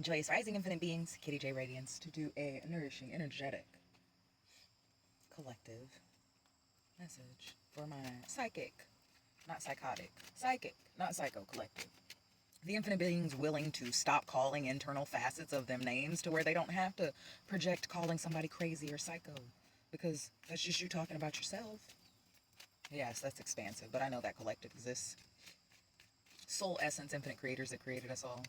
Joyous Rising Infinite Beings, Kitty J Radiance, to do a nourishing, energetic, collective message for my psychic, not psychotic, psychic, not psycho collective. The infinite beings willing to stop calling internal facets of them names to where they don't have to project calling somebody crazy or psycho, because that's just you talking about yourself. Yes, that's expansive, but I know that collective exists. Soul essence, infinite creators that created us all.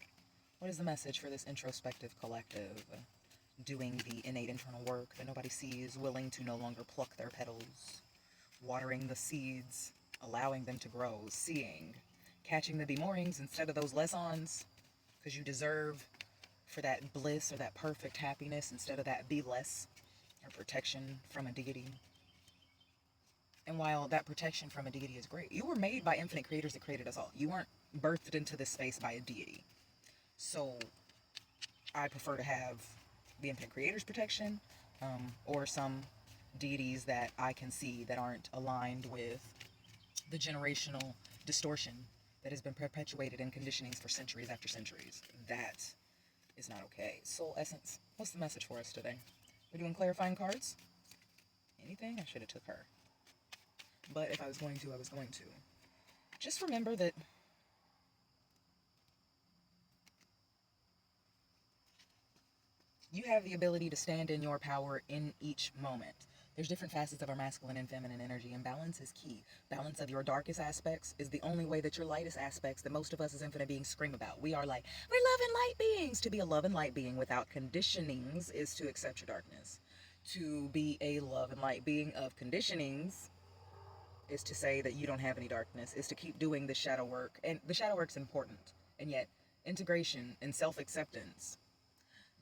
What is the message for this introspective collective? Doing the innate internal work that nobody sees, willing to no longer pluck their petals, watering the seeds, allowing them to grow, seeing, catching the bemoorings instead of those less-ons, because you deserve for that bliss or that perfect happiness instead of that be less or protection from a deity. And while that protection from a deity is great, you were made by infinite creators that created us all. You weren't birthed into this space by a deity. So I prefer to have the infinite creator's protection, or some deities that I can see that aren't aligned with the generational distortion that has been perpetuated in conditionings for centuries after centuries. That is not okay. Soul essence, what's the message for us today? We're doing clarifying cards? Anything? I should have took her. But if I was going to, I was going to. Just remember that you have the ability to stand in your power in each moment. There's different facets of our masculine and feminine energy, and balance is key. Balance of your darkest aspects is the only way that your lightest aspects that most of us as infinite beings scream about. We are like, we're love and light beings. To be a love and light being without conditionings is to accept your darkness. To be a love and light being of conditionings is to say that you don't have any darkness, is to keep doing the shadow work. And the shadow work's important. And yet, integration and self-acceptance,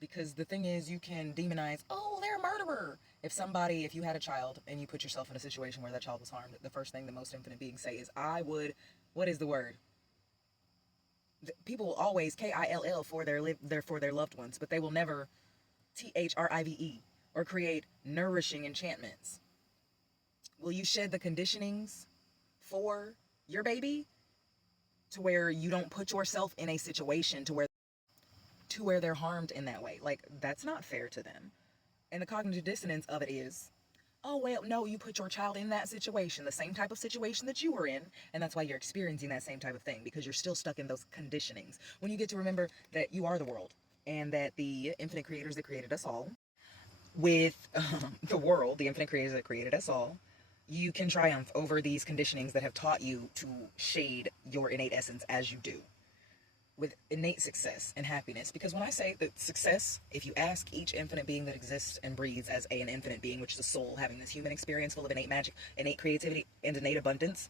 because the thing is, you can demonize, oh, they're a murderer. If you had a child and you put yourself in a situation where that child was harmed, the first thing that most infinite beings say is, what is the word? People will always kill for their loved ones, but they will never thrive or create nourishing enchantments. Will you shed the conditionings for your baby to where you don't put yourself in a situation to where they're harmed in that way? Like, that's not fair to them. And the cognitive dissonance of it is, oh, well, no, you put your child in that situation, the same type of situation that you were in, and that's why you're experiencing that same type of thing, because you're still stuck in those conditionings. When you get to remember that you are the world, and that the infinite creators that created us all, with the world, the infinite creators that created us all, you can triumph over these conditionings that have taught you to shade your innate essence as you do, with innate success and happiness. Because when I say that success, if you ask each infinite being that exists and breathes as an infinite being, which is a soul having this human experience full of innate magic, innate creativity, and innate abundance,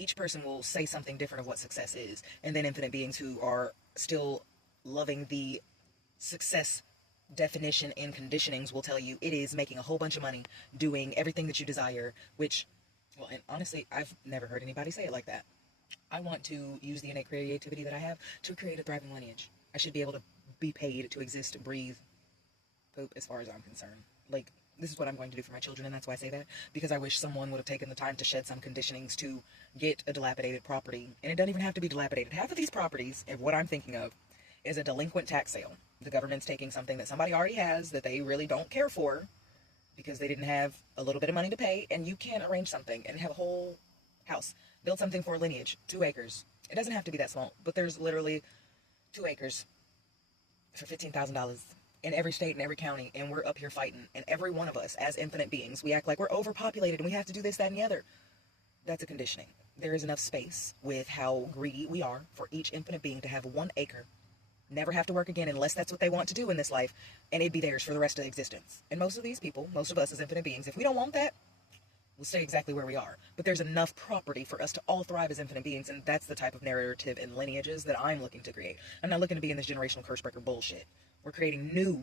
each person will say something different of what success is. And then infinite beings who are still loving the success definition and conditionings will tell you it is making a whole bunch of money, doing everything that you desire, which, well, and honestly, I've never heard anybody say it like that. I want to use the innate creativity that I have to create a thriving lineage. I should be able to be paid to exist, breathe, poop, as far as I'm concerned. Like, this is what I'm going to do for my children, and that's why I say that, because I wish someone would have taken the time to shed some conditionings to get a dilapidated property. And it doesn't even have to be dilapidated. Half of these properties, and what I'm thinking of, is a delinquent tax sale. The government's taking something that somebody already has that they really don't care for because they didn't have a little bit of money to pay, and you can arrange something and have a whole house. Build something for a lineage, 2 acres. It doesn't have to be that small, but there's literally 2 acres for $15,000 in every state and every county, and we're up here fighting. And every one of us, as infinite beings, we act like we're overpopulated and we have to do this, that, and the other. That's a conditioning. There is enough space with how greedy we are for each infinite being to have 1 acre, never have to work again unless that's what they want to do in this life, and it'd be theirs for the rest of existence. And most of these people, most of us as infinite beings, if we don't want that, we'll stay exactly where we are. But there's enough property for us to all thrive as infinite beings, and that's the type of narrative and lineages that I'm looking to create. I'm not looking to be in this generational curse breaker bullshit. We're creating new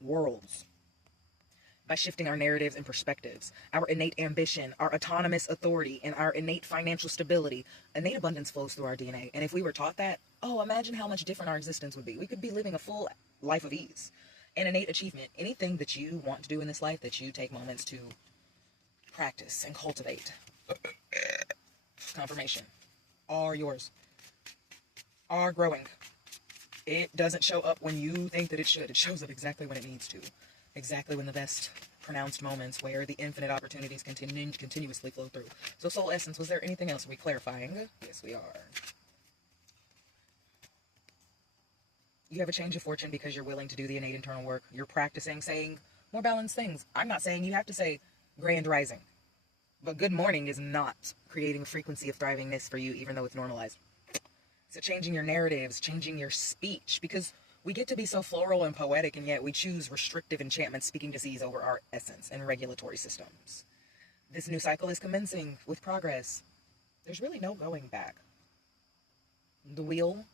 worlds by shifting our narratives and perspectives, our innate ambition, our autonomous authority, and our innate financial stability. Innate abundance flows through our DNA, and if we were taught that, oh, imagine how much different our existence would be. We could be living a full life of ease. And innate achievement, anything that you want to do in this life that you take moments to practice and cultivate, confirmation, are yours, are growing. It doesn't show up when you think that it should. It shows up exactly when it needs to. Exactly when the best pronounced moments where the infinite opportunities continuously flow through. So soul essence, was there anything else? Are we clarifying? Yes, we are. You have a change of fortune because you're willing to do the innate internal work. You're practicing saying more balanced things. I'm not saying you have to say grand rising. But good morning is not creating a frequency of thrivingness for you, even though it's normalized. So changing your narratives, changing your speech, because we get to be so floral and poetic, and yet we choose restrictive enchantment, speaking disease over our essence and regulatory systems. This new cycle is commencing with progress. There's really no going back. The wheel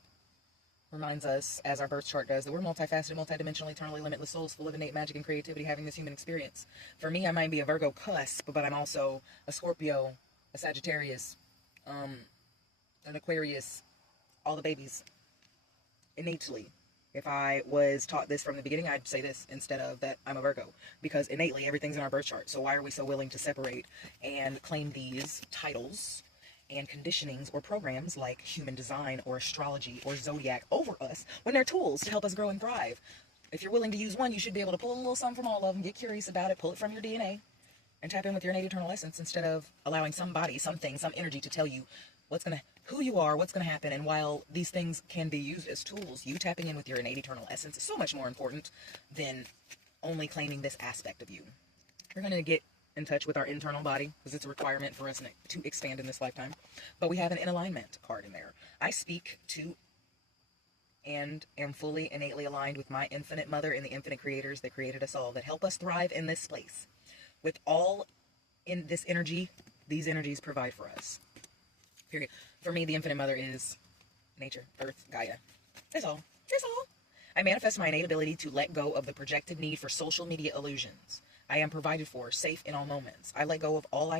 reminds us, as our birth chart does, that we're multifaceted, multidimensional, eternally limitless souls full of innate magic and creativity having this human experience. For me, I might be a Virgo cusp, but I'm also a Scorpio, a Sagittarius, an Aquarius, all the babies, innately. If I was taught this from the beginning, I'd say this instead of that I'm a Virgo, because innately everything's in our birth chart. So why are we so willing to separate and claim these titles and conditionings or programs like human design or astrology or zodiac over us when they're tools to help us grow and thrive? If you're willing to use one, you should be able to pull a little something from all of them, get curious about it, pull it from your DNA, and tap in with your innate eternal essence instead of allowing somebody, something, some energy to tell you who you are, what's going to happen. And while these things can be used as tools, you tapping in with your innate eternal essence is so much more important than only claiming this aspect of you. We're going to get in touch with our internal body because it's a requirement for us to expand in this lifetime. But we have an in alignment card in there. I speak to and am fully innately aligned with my infinite mother and the infinite creators that created us all, that help us thrive in this place. With all in this energy, these energies provide for us. Period. For me, the infinite mother is nature, earth, Gaia. That's all. That's all. I manifest my innate ability to let go of the projected need for social media illusions. I am provided for, safe in all moments. I let go of all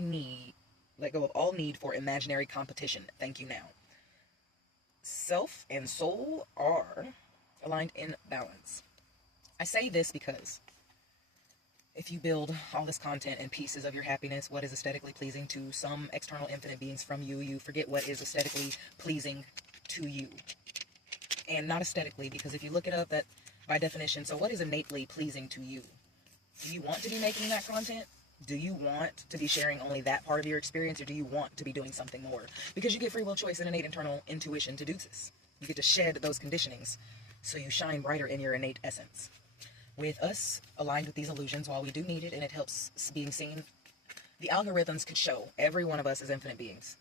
need for imaginary competition. Thank you now. Self and soul are aligned in balance. I say this because if you build all this content and pieces of your happiness, what is aesthetically pleasing to some external infinite beings from you, you forget what is aesthetically pleasing to you. And not aesthetically, because if you look it up, that by definition, so what is innately pleasing to you? Do you want to be making that content? Do you want to be sharing only that part of your experience, or do you want to be doing something more? Because you get free will, choice, and innate internal intuition to do this. You get to shed those conditionings so you shine brighter in your innate essence. With us aligned with these illusions, while we do need it and it helps being seen, the algorithms could show every one of us as infinite beings.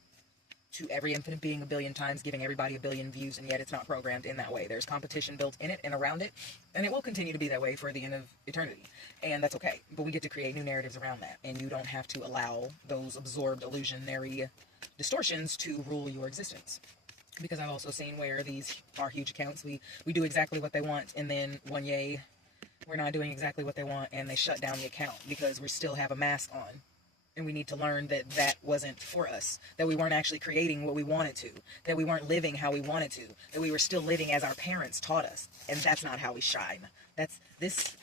To every infinite being a billion times, giving everybody a billion views, and yet it's not programmed in that way. There's competition built in it and around it, and it will continue to be that way for the end of eternity. And that's okay. But we get to create new narratives around that, and you don't have to allow those absorbed illusionary distortions to rule your existence. Because I've also seen where these are huge accounts. We do exactly what they want, and then one yay, we're not doing exactly what they want, and they shut down the account because we still have a mask on. And we need to learn that that wasn't for us, that we weren't actually creating what we wanted to, that we weren't living how we wanted to, that we were still living as our parents taught us, and that's not how we shine. That's this,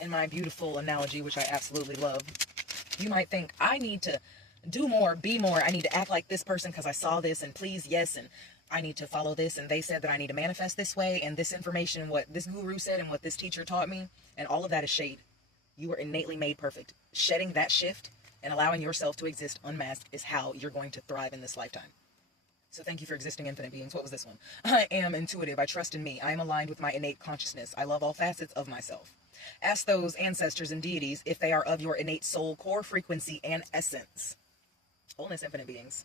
in my beautiful analogy, which I absolutely love. You might think, I need to do more, be more, I need to act like this person because I saw this, and please, yes, and I need to follow this, and they said that I need to manifest this way, and this information, what this guru said, and what this teacher taught me, and all of that is shade. You are innately made perfect. Shedding that shift and allowing yourself to exist unmasked is how you're going to thrive in this lifetime. So thank you for existing, infinite beings. What was this one? I am intuitive. I trust in me. I am aligned with my innate consciousness. I love all facets of myself. Ask those ancestors and deities if they are of your innate soul, core frequency, and essence. Wholeness, infinite beings.